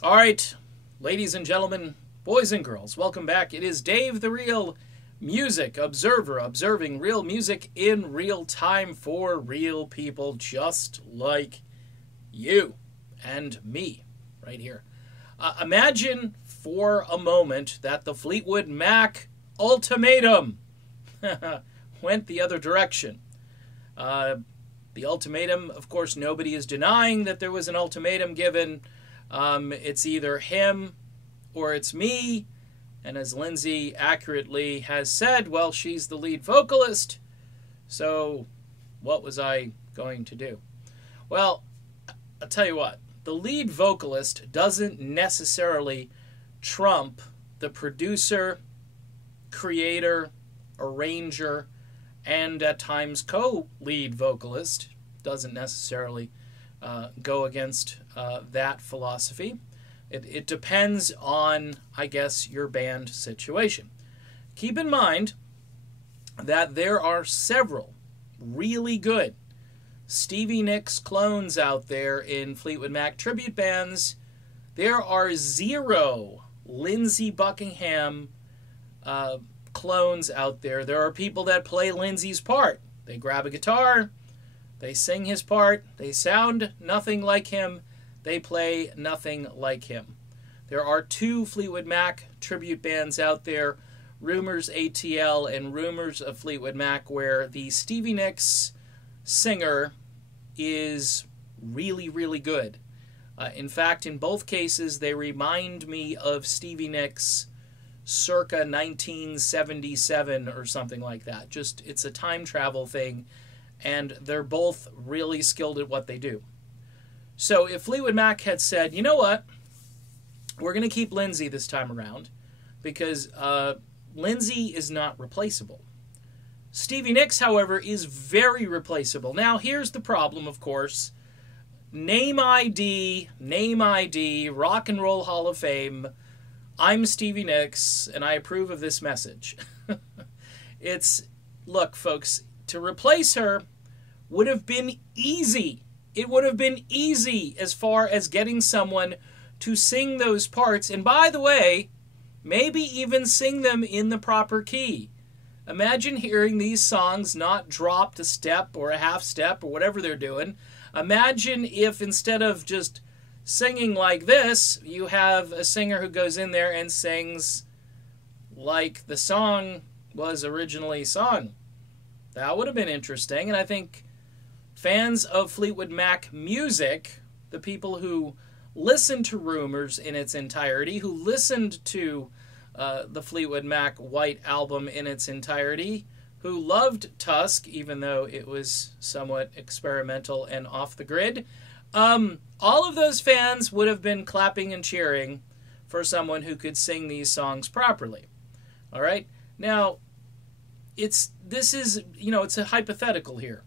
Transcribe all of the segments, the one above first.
All right, ladies and gentlemen, boys and girls, welcome back. It is Dave, the Real Music Observer, observing real music in real time for real people just like you and me right here. Imagine for a moment that the Fleetwood Mac Ultimatum went the other direction. The ultimatum, of course, nobody is denying that there was an ultimatum given. It's either him or it's me. And as Lindsey accurately has said, well, she's the lead vocalist. So what was I going to do? Well, I'll tell you what. The lead vocalist doesn't necessarily trump the producer, creator, arranger, and at times co-lead vocalist. Doesn't necessarily go against that philosophy. It depends on, I guess, your band situation. Keep in mind that there are several really good Stevie Nicks clones out there in Fleetwood Mac tribute bands. There are 0 Lindsey Buckingham clones out there. There are people that play Lindsey's part. They grab a guitar, they sing his part, they sound nothing like him, they play nothing like him. There are 2 Fleetwood Mac tribute bands out there, Rumors ATL and Rumors of Fleetwood Mac, where the Stevie Nicks singer is really, really good. In fact, in both cases, they remind me of Stevie Nicks circa 1977 or something like that. Just, it's a time travel thing, and they're both really skilled at what they do. So if Fleetwood Mac had said, you know what, we're going to keep Lindsey this time around because Lindsey is not replaceable. Stevie Nicks, however, is very replaceable. Now, here's the problem, of course. Name ID, Rock and Roll Hall of Fame. I'm Stevie Nicks, and I approve of this message. Look, folks, to replace her would have been easy. It would have been easy as far as getting someone to sing those parts. And by the way, maybe even sing them in the proper key. Imagine hearing these songs not dropped a step or a half step or whatever they're doing. Imagine if instead of just singing like this, you have a singer who goes in there and sings like the song was originally sung. That would have been interesting, and I think fans of Fleetwood Mac music, the people who listened to Rumors in its entirety, who listened to the Fleetwood Mac White Album in its entirety, who loved Tusk, even though it was somewhat experimental and off the grid, all of those fans would have been clapping and cheering for someone who could sing these songs properly. All right? Now, it's a hypothetical here.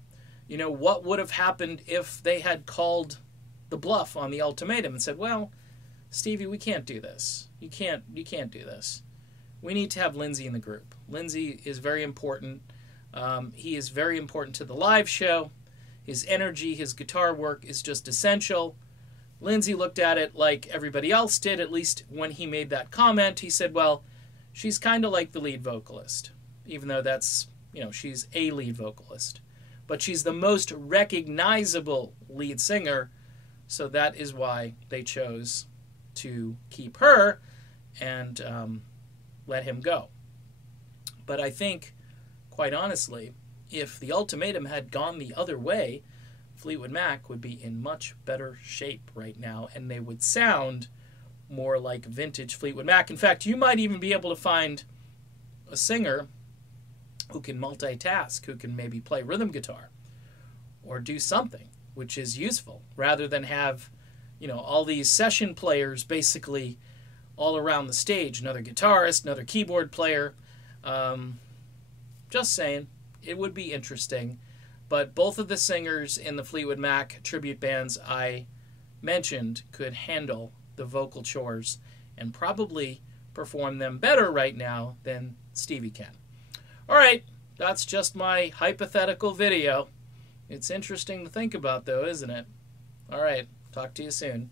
You know, what would have happened if they had called the bluff on the ultimatum and said, well, Stevie, we can't do this. You can't do this. We need to have Lindsey in the group. Lindsey is very important. He is very important to the live show. His energy, his guitar work is just essential. Lindsey looked at it like everybody else did, at least when he made that comment. He said, well, she's kind of like the lead vocalist, even though that's, she's a lead vocalist. But she's the most recognizable lead singer, so that is why they chose to keep her and let him go. But I think, quite honestly, if the ultimatum had gone the other way, Fleetwood Mac would be in much better shape right now, and they would sound more like vintage Fleetwood Mac. In fact, you might even be able to find a singer who can multitask, who can maybe play rhythm guitar or do something which is useful, rather than have, all these session players basically all around the stage. Another guitarist, another keyboard player. Just saying, it would be interesting. But both of the singers in the Fleetwood Mac tribute bands I mentioned could handle the vocal chores and probably perform them better right now than Stevie can. All right, that's just my hypothetical video. It's interesting to think about, though, isn't it? All right, talk to you soon.